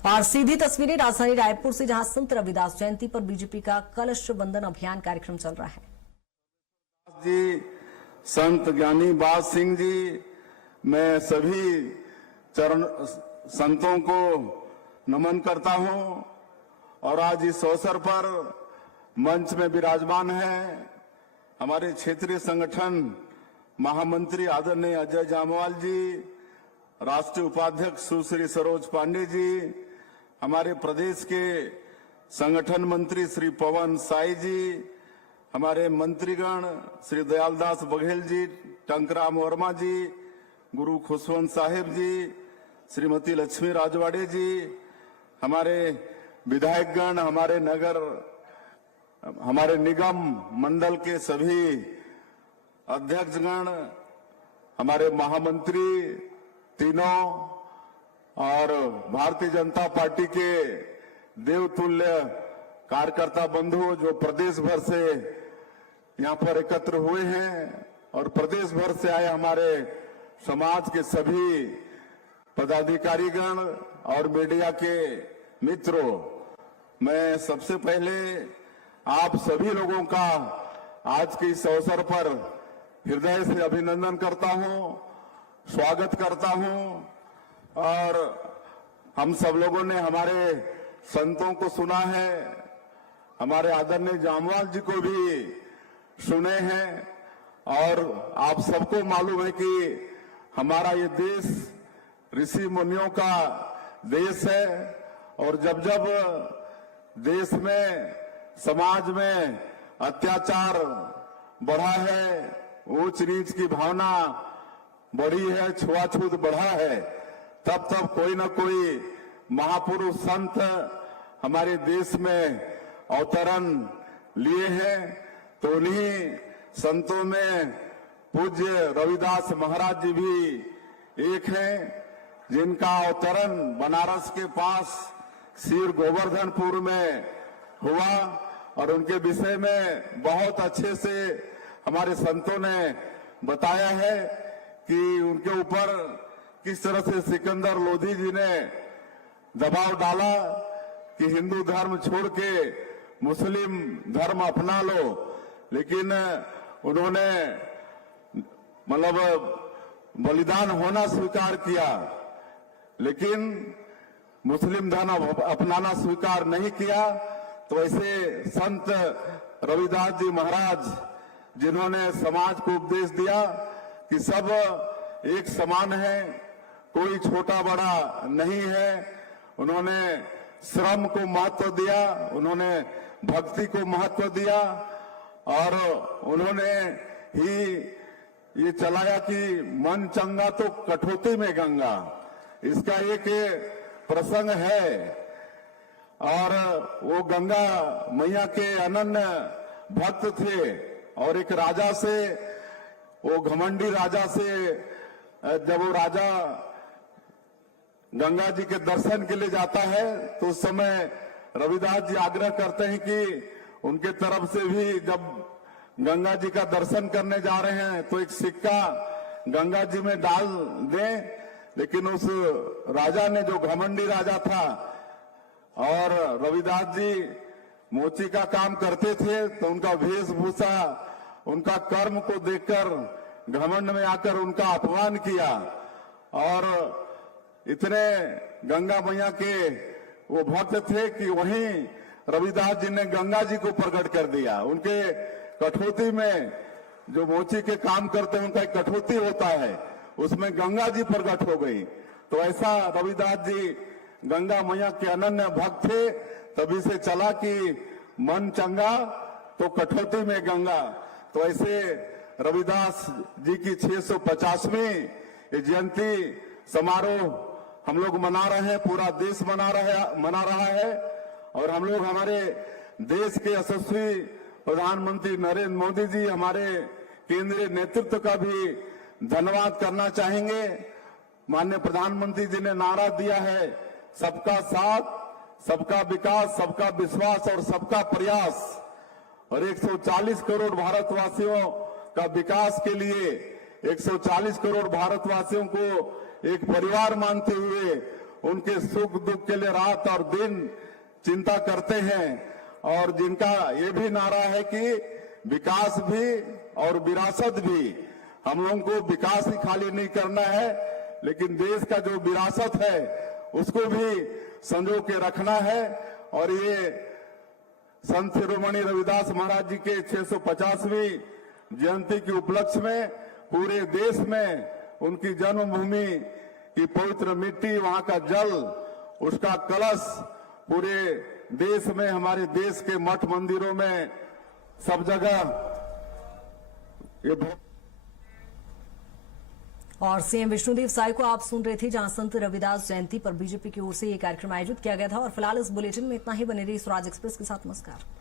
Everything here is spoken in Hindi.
और सीधी तस्वीरें राजधानी रायपुर से, जहां संत रविदास जयंती पर बीजेपी का कलश बंधन अभियान कार्यक्रम चल रहा है। जी, संत ज्ञानी बाज सिंह जी, मैं सभी चरण संतों को नमन करता हूं और आज इस अवसर पर मंच में विराजमान है हमारे क्षेत्रीय संगठन महामंत्री आदरणीय अजय जामवाल जी, राष्ट्रीय उपाध्यक्ष सुश्री सरोज पांडे जी, हमारे प्रदेश के संगठन मंत्री श्री पवन साई जी, हमारे मंत्रीगण श्री दयालदास बघेल जी, टंकराम वर्मा जी, गुरु खुशवंत साहिब जी, श्रीमती लक्ष्मी राजवाड़े जी, हमारे विधायकगण, हमारे निगम मंडल के सभी अध्यक्षगण, हमारे महामंत्री तीनों और भारतीय जनता पार्टी के देवतुल्य कार्यकर्ता बंधु जो प्रदेश भर से यहां पर एकत्र हुए हैं और प्रदेश भर से आए हमारे समाज के सभी पदाधिकारीगण और मीडिया के मित्रों, मैं सबसे पहले आप सभी लोगों का आज के इस अवसर पर हृदय से अभिनंदन करता हूं, स्वागत करता हूं। और हम सब लोगों ने हमारे संतों को सुना है, हमारे आदरणीय जामवाल जी को भी सुने हैं और आप सबको मालूम है कि हमारा ये देश ऋषि मुनियों का देश है और जब जब देश में समाज में अत्याचार बढ़ा है, ऊंच नीच की भावना बढ़ी है, छुआछूत बढ़ा है, तब तब कोई न कोई महापुरुष संत हमारे देश में अवतरण लिए हैं। तो उन्हीं संतों में पूज्य रविदास महाराज जी भी एक हैं, जिनका अवतरण बनारस के पास सिर गोवर्धनपुर में हुआ और उनके विषय में बहुत अच्छे से हमारे संतों ने बताया है कि उनके ऊपर किस तरह से सिकंदर लोधी जी ने दबाव डाला कि हिंदू धर्म छोड़ के मुस्लिम धर्म अपना लो, लेकिन उन्होंने बलिदान होना स्वीकार किया, लेकिन मुस्लिम धर्म अपनाना स्वीकार नहीं किया। तो ऐसे संत रविदास जी महाराज, जिन्होंने समाज को उपदेश दिया कि सब एक समान है, कोई छोटा बड़ा नहीं है, उन्होंने श्रम को महत्व दिया, उन्होंने भक्ति को महत्व दिया और उन्होंने ही ये चलाया कि मन चंगा तो कठौती में गंगा। इसका एक प्रसंग है और वो गंगा मैया के अनन्य भक्त थे और एक राजा से, वो घमंडी राजा से, जब वो राजा गंगा जी के दर्शन के लिए जाता है तो उस समय रविदास जी आग्रह करते हैं कि उनके तरफ से भी जब गंगा जी का दर्शन करने जा रहे हैं तो एक सिक्का गंगा जी में डाल दें। लेकिन उस राजा ने, जो घमंडी राजा था, और रविदास जी मोची का काम करते थे, तो उनका वेशभूषा, उनका कर्म को देखकर घमंड में आकर उनका अपमान किया और इतने गंगा मैया के वो भक्त थे कि वहीं रविदास जी ने गंगा जी को प्रकट कर दिया। उनके कठौती में जो मोची के काम करते हैं उनका एक कठौती होता है, उसमें गंगा जी प्रकट हो गई। तो ऐसा रविदास जी गंगा मैया के अनन्य भक्त थे, तभी से चला कि मन चंगा तो कठौती में गंगा। तो ऐसे रविदास जी की 650वीं जयंती समारोह हम लोग मना रहे हैं, पूरा देश मना रहा है और हम लोग हमारे देश के यशस्वी प्रधानमंत्री नरेंद्र मोदी जी, हमारे केंद्रीय नेतृत्व का भी धन्यवाद करना चाहेंगे। माननीय प्रधानमंत्री जी ने नारा दिया है, सबका साथ, सबका विकास, सबका विश्वास और सबका प्रयास। और 140 करोड़ भारतवासियों का विकास के लिए 140 करोड़ भारतवासियों को एक परिवार मानते हुए उनके सुख दुख के लिए रात और दिन चिंता करते हैं और जिनका ये भी नारा है कि विकास भी और विरासत भी। हम लोगों को विकास ही खाली नहीं करना है, लेकिन देश का जो विरासत है उसको भी संजो के रखना है। और ये संत शिरोमणि रविदास महाराज जी के 650वीं जयंती के उपलक्ष्य में पूरे देश में उनकी जन्मभूमि की पवित्र मिट्टी, वहां का जल, उसका कलश पूरे देश में, हमारे देश के मठ मंदिरों में सब जगह ये। और सीएम विष्णुदेव साय को आप सुन रहे थे, जहां संत रविदास जयंती पर बीजेपी की ओर से ये कार्यक्रम आयोजित किया गया था। और फिलहाल इस बुलेटिन में इतना ही। बने रहिए स्वराज एक्सप्रेस के साथ। नमस्कार।